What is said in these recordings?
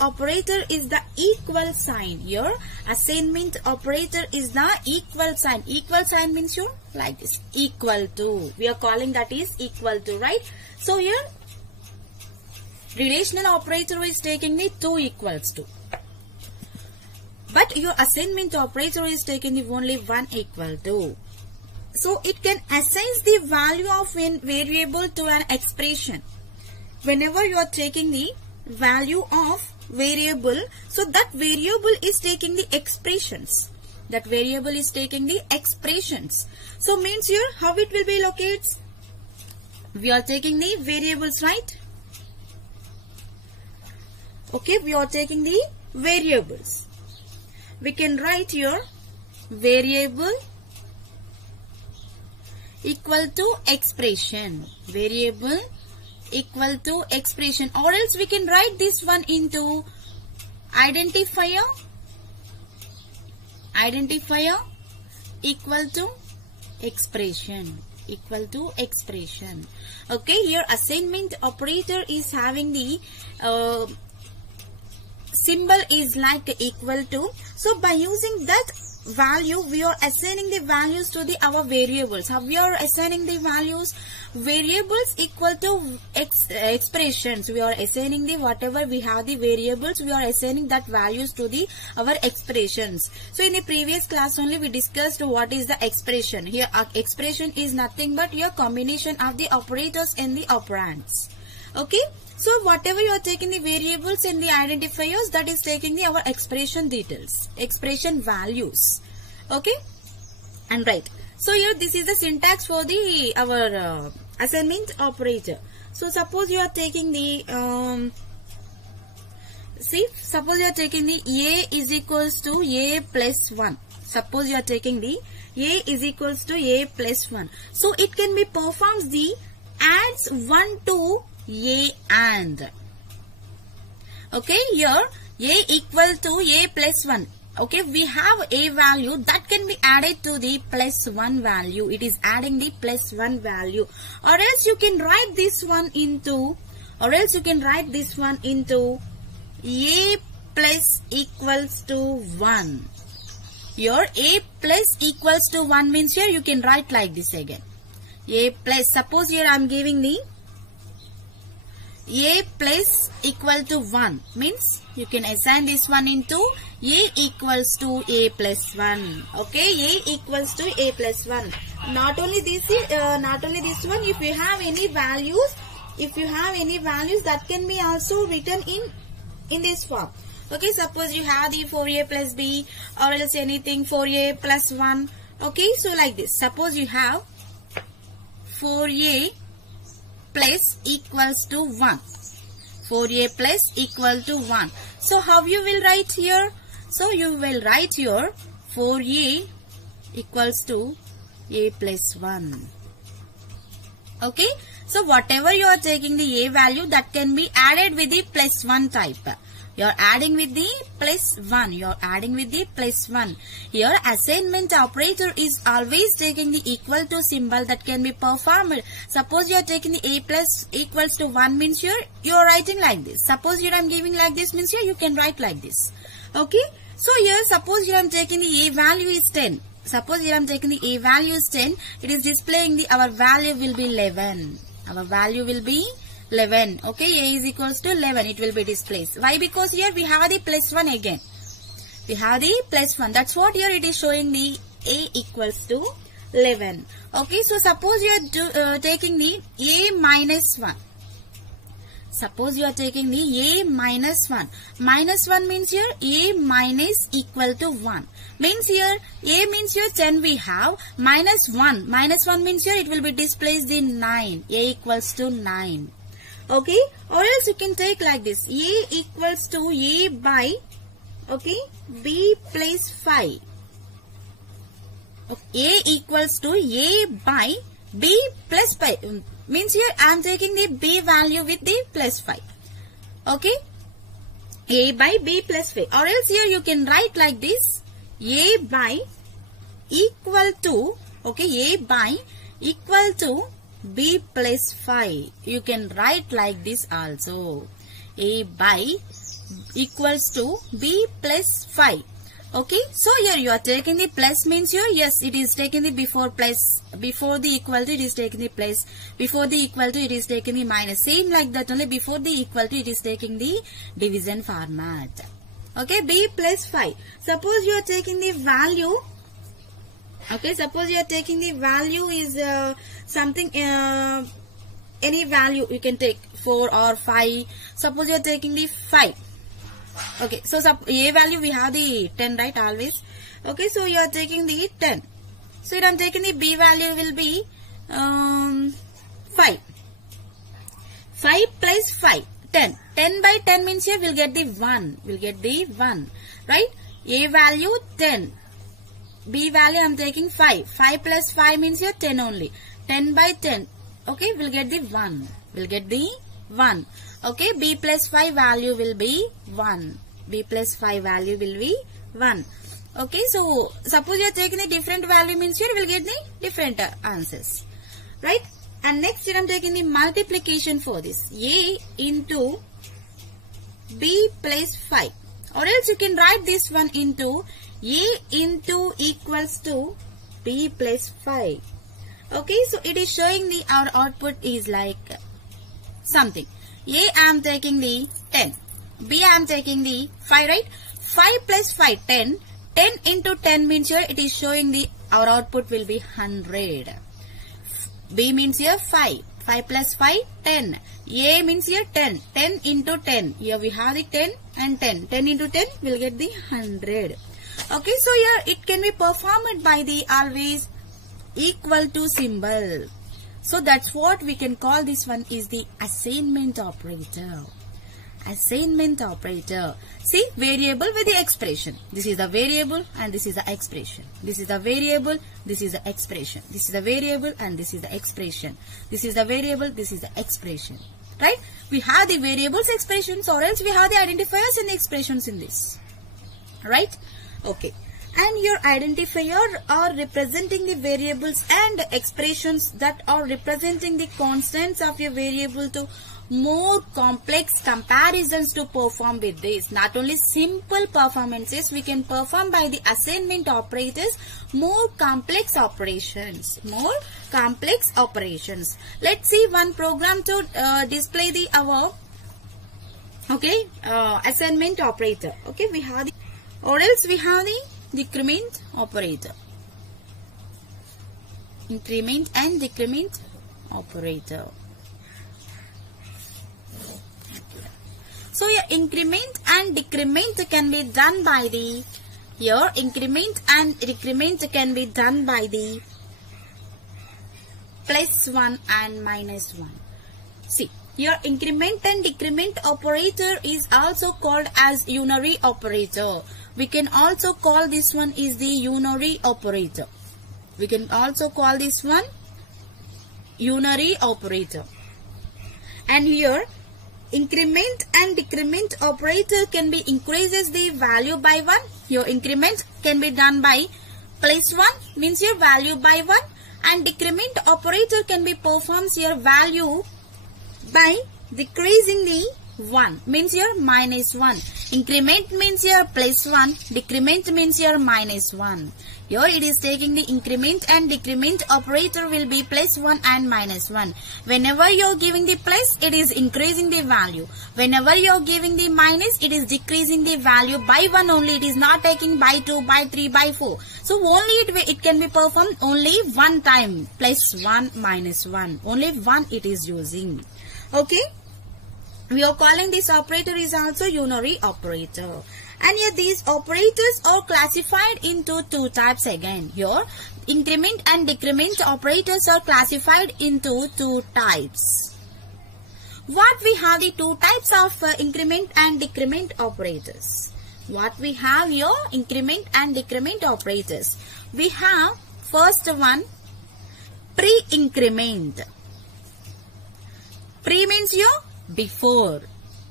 operator is the equal sign. Your assignment operator is the equal sign. Equal sign means you like this, equal to. We are calling that is equal to, right? So here relational operator is taking the 2 equals to. But your assignment operator is taking the only 1 equal to. So it can assign the value of a variable to an expression. Whenever you are taking the value of variable, so that variable is taking the expressions. That variable is taking the expressions. So means here how it will be located? We are taking the variables, right? Okay, we are taking the variables. We can write here variable equal to expression. Variable equal to expression, or else we can write this one into identifier. Identifier equal to expression. Equal to expression. Okay, here assignment operator is having the symbol is like equal to. So by using that value, we are assigning the values to the our variables. How we are assigning the values? Variables equal to expressions. We are assigning the whatever we have the variables, we are assigning that values to the our expressions. So in the previous class only we discussed what is the expression. Here expression is nothing but your combination of the operators and the operands. Okay. So whatever you are taking the variables and the identifiers, that is taking the our expression details, expression values. Okay, and right. So here this is the syntax for the our assignment operator. So suppose you are taking the suppose you are taking the a is equals to a plus 1. Suppose you are taking the a is equals to a plus 1. So it can be performs the adds 1 to a and. Okay, here a equal to a plus 1. Okay, we have a value that can be added to the plus 1 value. It is adding the plus 1 value. Or else you can write this one into, a plus equals to 1. Here a plus equals to 1 means here you can write like this again. A plus, suppose here I am giving the a plus equal to 1 means you can assign this one into a equals to a plus 1. Okay, a equals to a plus 1. Not only this one, if you have any values, that can be also written in this form. Okay, suppose you have the 4a plus b or else anything 4a plus 1. Okay, so like this. Suppose you have 4a plus equals to 1. 4a plus equal to 1. So how you will write here? So you will write here 4a equals to a plus 1. Okay. So whatever you are taking the a value, that can be added with the plus 1 type. You are adding with the plus 1. You are adding with the plus 1. Here assignment operator is always taking the equal to symbol that can be performed. Suppose you are taking the a plus equals to 1 means here you are writing like this. Suppose here I am giving like this means here you can write like this. Okay. So here suppose here I am taking the a value is 10. Suppose here I am taking the a value is 10. It is displaying the our value will be 11. Our value will be 11. Okay, a is equals to 11. It will be displayed. Why? Because here we have the plus 1 again. We have the plus 1. That's what here it is showing the a equals to 11. Okay, so suppose you are taking the a minus 1. Suppose you are taking the a minus 1. Minus 1 means here a minus equal to 1. Means here a means here 10 we have. Minus 1. Minus 1 means here it will be displayed the 9. A equals to 9. Okay, or else you can take like this. A equals to a by, okay, b plus 5. Okay, a equals to a by b plus 5. Means here I am taking the b value with the plus 5. Okay, a by b plus 5. Or else here you can write like this. A by equal to, okay, a by equal to b plus 5. You can write like this also. A by equals to b plus 5. Okay, so here you are taking the plus means here, yes, it is taking the before plus, before the equal to it is taking the plus, before the equal to it is taking the minus. Same like that, only before the equal to it is taking the division format. Okay, b plus 5. Suppose you are taking the value. Okay, suppose you are taking the value is something, any value you can take, 4 or 5. Suppose you are taking the 5. Okay, so a value we have the 10, right, always. Okay, so you are taking the 10. So I am taking the b value will be 5. 5 plus 5, 10. 10 by 10 means here we'll get the 1. We'll get the 1, right? A value 10. B value I am taking 5. 5 plus 5 means here 10 only. 10 by 10. Okay, we'll get the 1. We'll get the 1. Okay, b plus 5 value will be 1. B plus 5 value will be 1. Okay, so suppose you are taking a different value means here we will get the different answers. Right? And next here I am taking the multiplication for this. A into b plus 5. Or else you can write this one into a into equals to b plus 5. Okay, so it is showing the our output is like something. A I am taking the 10. B I am taking the 5, right? 5 plus 5, 10. 10 into 10 means here it is showing the our output will be 100. B means here 5. 5 plus 5, 10. A means here 10. 10 into 10. Here we have the 10 and 10. 10 into 10 will get the 100. Okay, so here it can be performed by the always equal to symbol. So that's what we can call this one is the assignment operator. Assignment operator. See, variable with the expression. This is the variable and this is the expression. This is the variable, this is the expression. This is the variable and this is the expression. This is the variable, this is the expression. Right? We have the variables expressions or else we have the identifiers and the expressions in this. Right? Okay. And your identifier are representing the variables and expressions that are representing the constants of your variable to more complex comparisons to perform with this. Not only simple performances, we can perform by the assignment operators more complex operations. More complex operations. Let's see one program to display the our assignment operator. Okay, we have the, or else we have the decrement operator. Increment and decrement operator. So your increment and decrement can be done by the, your increment and decrement can be done by the plus 1 and minus 1. See, your increment and decrement operator is also called as unary operator. We can also call this one is the unary operator. We can also call this one unary operator. And here increment and decrement operator can be increases the value by 1. Your increment can be done by plus 1 means your value by 1, and decrement operator can be performs your value by decreasing the 1 means your minus 1. Increment means your plus 1, decrement means your minus 1. Here it is taking the increment and decrement operator will be plus 1 and minus 1. Whenever you are giving the plus, it is increasing the value. Whenever you are giving the minus, it is decreasing the value by 1 only. It is not taking by 2, by 3, by 4. So only it can be performed only one time. Plus 1, minus 1. Only one it is using. Okay. We are calling this operator is also unary operator. And here these operators are classified into two types again. Here increment and decrement operators are classified into two types. What we have the two types of increment and decrement operators. What we have here increment and decrement operators. We have first one pre-increment. Pre means here before.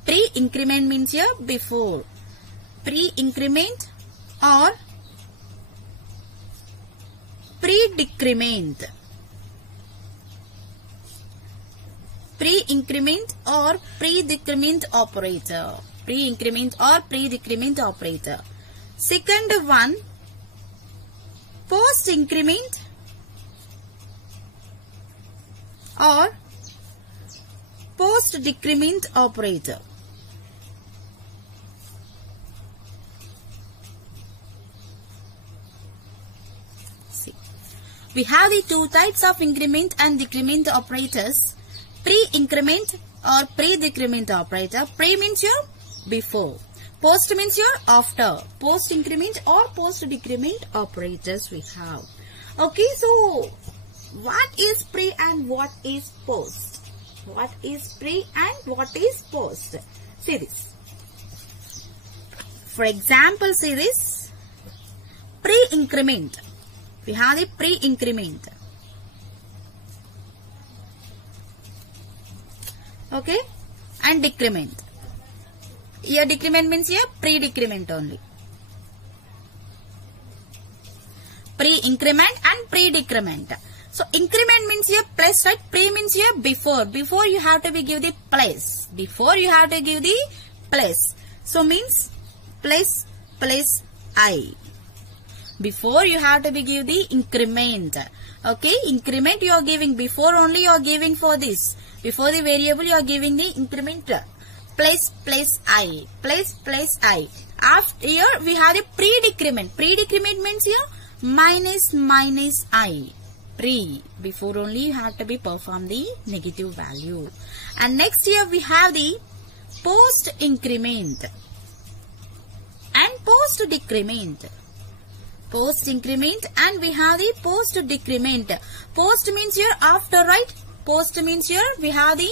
Pre-increment means here before. Pre-increment or pre-decrement. Pre-increment or pre-decrement operator. pre-increment or pre-decrement operator. Second one, post-increment or post-decrement operator. See, we have the two types of increment and decrement operators. Pre-increment or pre-decrement operator. Pre means your before. Post means your after. Post-increment or post-decrement operators we have. Okay, so what is pre and what is post? What is pre and what is post? See this. For example, see this. Pre-increment. We have the pre-increment. Okay, and decrement. Here decrement means here pre-decrement only. Pre-increment and pre-decrement. So increment means here plus, right? Pre means here before. Before you have to be give the plus. Before you have to give the plus. So means plus plus I. Before you have to be give the increment. Okay, increment you are giving before only you are giving for this. Before the variable you are giving the increment plus plus I. Plus plus I. After here we have the pre-decrement. Pre-decrement means here minus minus I. Pre. Before only you have to be perform the negative value. And next here we have the post-increment and post-decrement. Post-increment and we have the post-decrement. Post means here after, right? Post means here we have the